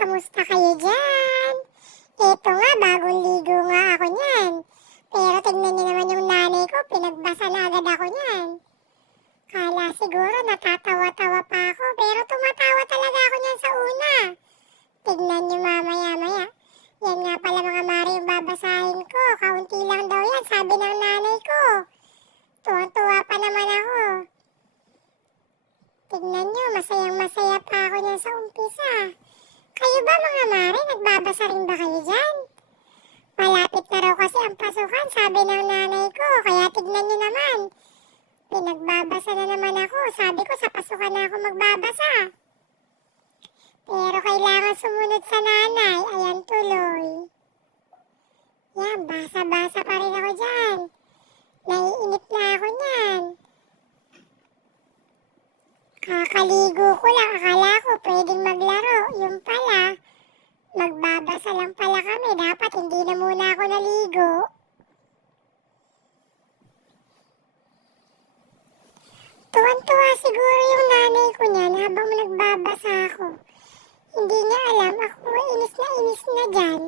kamusta kayo dyan? Eto nga, bagong ligo nga ako niyan. Pero tignan niyo naman yung nanay ko, pinagbasa na agad ako niyan. Kala siguro natatawa-tawa pa ako, pero tumatawa talaga ako niyan sa una. Tignan niyo mamaya-maya. Yan nga pala mga mari yung babasahin ko. Kaunti lang daw yan, sabi ng nanay ko. Tuwang-tuwa pa naman ako. Tignan niyo, masayang-masaya pa ako niyan sa umpisa. Kayo ba mga mare, nagbabasa rin ba kayo dyan? Malapit na raw kasi ang pasukan, sabi ng nanay ko. Kaya tignan niyo naman. Pinagbabasa na naman ako. Sabi ko sa pasukan na ako magbabasa. Pero kailangan sumunod sa nanay. Ayan tuloy. Yan, basa-basa pa rin ako dyan. Naiinip na ako niyan. Kakaligo ko lang. Akala ko pwedeng maglaro. Yung pala, magbabasa lang pala kami. Dapat hindi na muna ako naligo. Tuwan-tuwa siguro yung nanay ko niyan habang nagbabasa ako. Hindi niya alam ako inis na dyan.